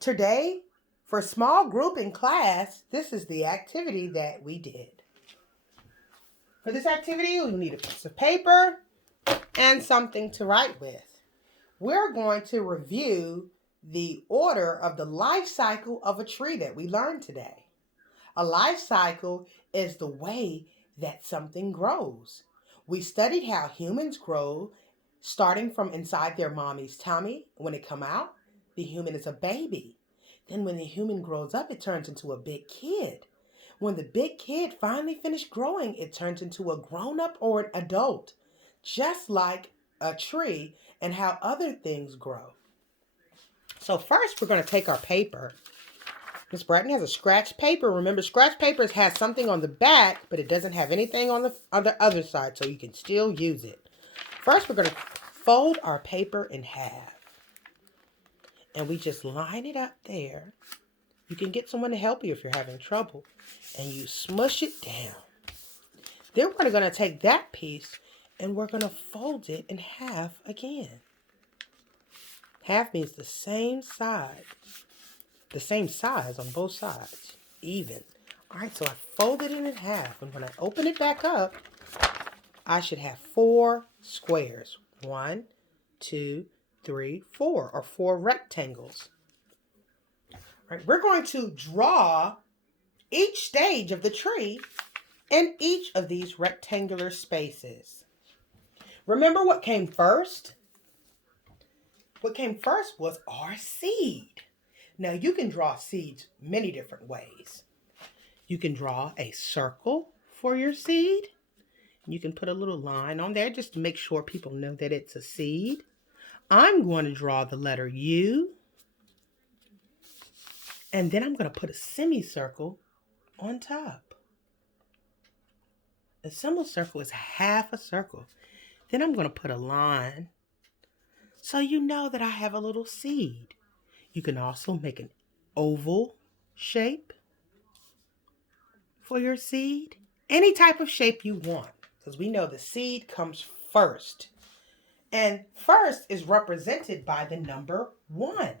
Today, for a small group in class, this is the activity that we did. For this activity, we need a piece of paper and something to write with. We're going to review the order of the life cycle of a tree that we learned today. A life cycle is the way that something grows. We studied how humans grow starting from inside their mommy's tummy. When it come out, the human is a baby. Then when the human grows up, it turns into a big kid. When the big kid finally finished growing, it turns into a grown-up or an adult, just like a tree and how other things grow. So first, we're going to take our paper. Miss Bratton has a scratch paper. Remember, scratch papers has something on the back, but it doesn't have anything on the other side, so you can still use it. First, we're going to fold our paper in half. And we just line it up there. You can get someone to help you if you're having trouble. And you smush it down. Then we're going to take that piece and we're going to fold it in half again. Half means the same side. The same size on both sides. Even. Alright, so I folded it in half. And when I open it back up, I should have 4 squares. 1, 2, 3, 4. Or 4 rectangles. Alright, we're going to draw each stage of the tree in each of these rectangular spaces. Remember what came first? What came first was our seed. Now you can draw seeds many different ways. You can draw a circle for your seed. You can put a little line on there just to make sure people know that it's a seed. I'm going to draw the letter U. And then I'm going to put a semicircle on top. A semicircle is half a circle. Then I'm going to put a line so you know that I have a little seed. You can also make an oval shape for your seed. Any type of shape you want, because we know the seed comes first. And first is represented by the number 1.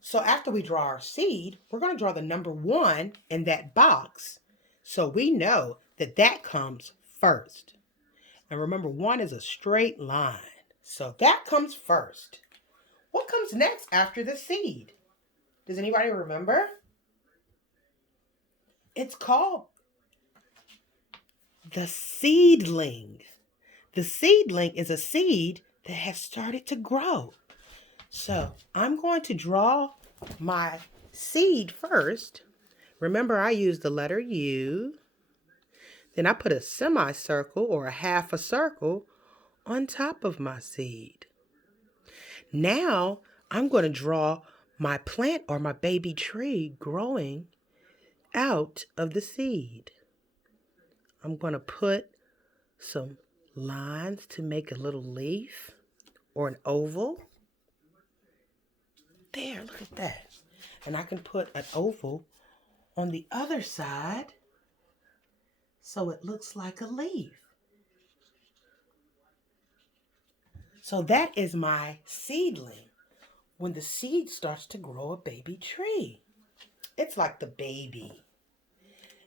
So after we draw our seed, we're going to draw the number 1 in that box. So we know that that comes first. And remember, 1 is a straight line. So that comes first. What comes next after the seed? Does anybody remember? It's called the seedling. The seedling is a seed that has started to grow. So I'm going to draw my seed first. Remember, I used the letter U. Then I put a semicircle or a half a circle on top of my seed. Now I'm going to draw my plant or my baby tree growing out of the seed. I'm going to put some lines to make a little leaf or an oval. There, look at that. And I can put an oval on the other side so it looks like a leaf. So that is my seedling. When the seed starts to grow a baby tree. It's like the baby.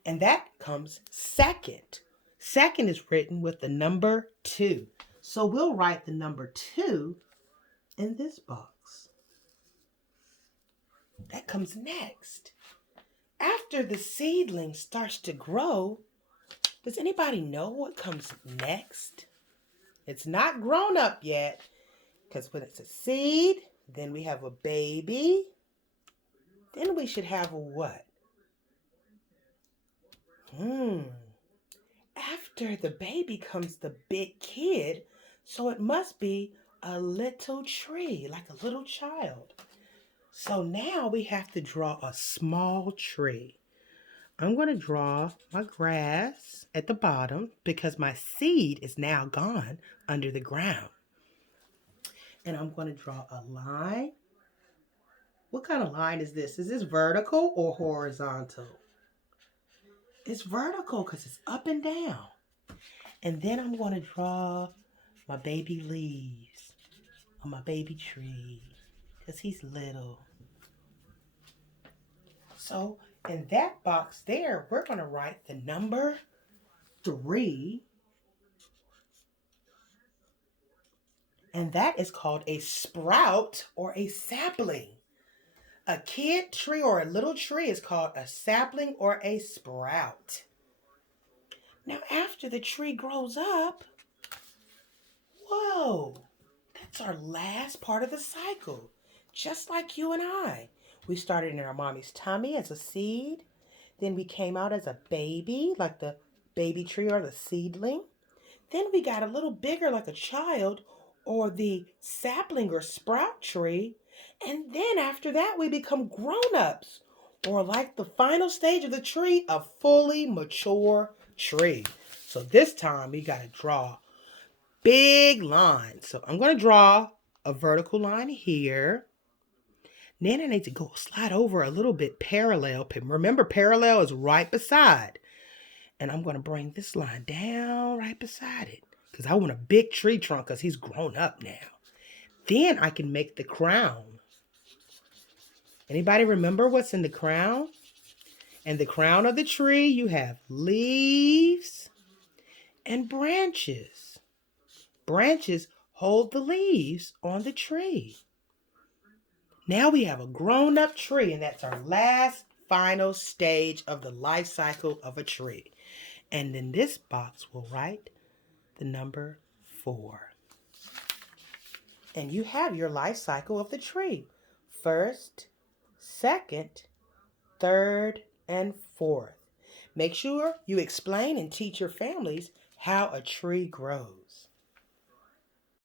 And that comes second. Second is written with the number 2. So we'll write the number 2 in this box. That comes next. After the seedling starts to grow, does anybody know what comes next? It's not grown up yet, because when it's a seed, then we have a baby. Then we should have a what? After the baby comes the big kid, so it must be a little tree, like a little child. So now we have to draw a small tree. I'm going to draw my grass at the bottom because my seed is now gone under the ground. And I'm going to draw a line. What kind of line is this? Is this vertical or horizontal? It's vertical because it's up and down. And then I'm going to draw my baby leaves on my baby tree because he's little. So in that box there, we're going to write the number 3. And that is called a sprout or a sapling. A kid tree or a little tree is called a sapling or a sprout. Now, after the tree grows up, whoa, that's our last part of the cycle. Just like you and I. We started in our mommy's tummy as a seed. Then we came out as a baby, like the baby tree or the seedling. Then we got a little bigger like a child or the sapling or sprout tree. And then after that, we become grown-ups or like the final stage of the tree, a fully mature tree. So this time we got to draw big lines. So I'm going to draw a vertical line here. Then I need to go slide over a little bit parallel. Remember, parallel is right beside. And I'm going to bring this line down right beside it because I want a big tree trunk because he's grown up now. Then I can make the crown. Anybody remember what's in the crown? In the crown of the tree, you have leaves and branches. Branches hold the leaves on the tree. Now we have a grown-up tree, and that's our last final stage of the life cycle of a tree. And in this box, we'll write the number 4. And you have your life cycle of the tree. First, second, third, and fourth. Make sure you explain and teach your families how a tree grows.